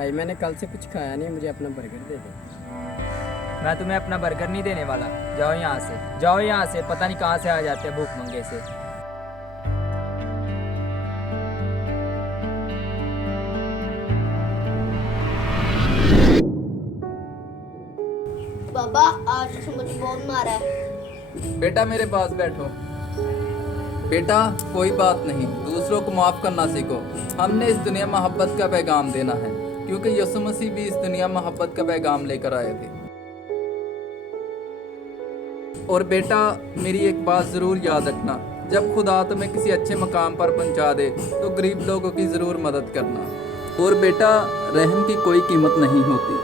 भाई मैंने कल से कुछ खाया नहीं, मुझे अपना बर्गर दे दो। मैं तुम्हें अपना बर्गर नहीं देने वाला। जाओ यहाँ से, जाओ यहाँ से, पता नहीं कहाँ से आ जाते हैं भूख मंगे से। पापा आज उसने मुझे बहुत मारा है। बेटा मेरे पास बैठो। बेटा कोई बात नहीं, दूसरों को माफ़ करना सीखो। हमने इस दुनिया में मोहब्बत का पैगाम देना है, क्योंकि यीशु मसीह भी इस दुनिया में मोहब्बत का पैगाम लेकर आए थे। और बेटा मेरी एक बात ज़रूर याद रखना, जब खुदा तुम्हें किसी अच्छे मकाम पर पहुंचा दे तो गरीब लोगों की ज़रूर मदद करना। और बेटा रहम की कोई कीमत नहीं होती।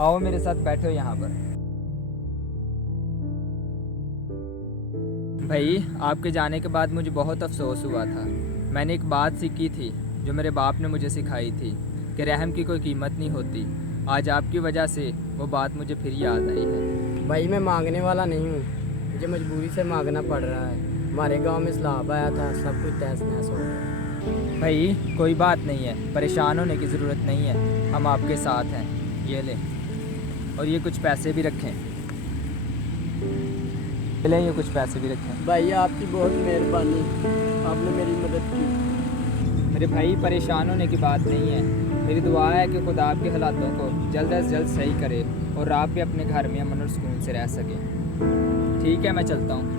आओ मेरे साथ बैठो यहाँ पर। भाई आपके जाने के बाद मुझे बहुत अफसोस हुआ था। मैंने एक बात सीखी थी जो मेरे बाप ने मुझे सिखाई थी कि रहम की कोई कीमत नहीं होती। आज आपकी वजह से वो बात मुझे फिर याद आई है। भाई मैं मांगने वाला नहीं हूँ, मुझे मजबूरी से मांगना पड़ रहा है। हमारे गांव में सैलाब आया था, सब कुछ तहस नहस हो गया। भाई कोई बात नहीं है, परेशान होने की ज़रूरत नहीं है, हम आपके साथ हैं। ये लें, और ये कुछ पैसे भी रखें। ले ये कुछ पैसे भी रखें। भाई आपकी बहुत मेहरबानी, आपने मेरी मदद की। मेरे भाई परेशान होने की बात नहीं है, मेरी दुआ है कि खुदा आपके हालातों को जल्द अज जल्द सही करे और आप भी अपने घर में अमन और सुकून से रह सकें। ठीक है, मैं चलता हूँ।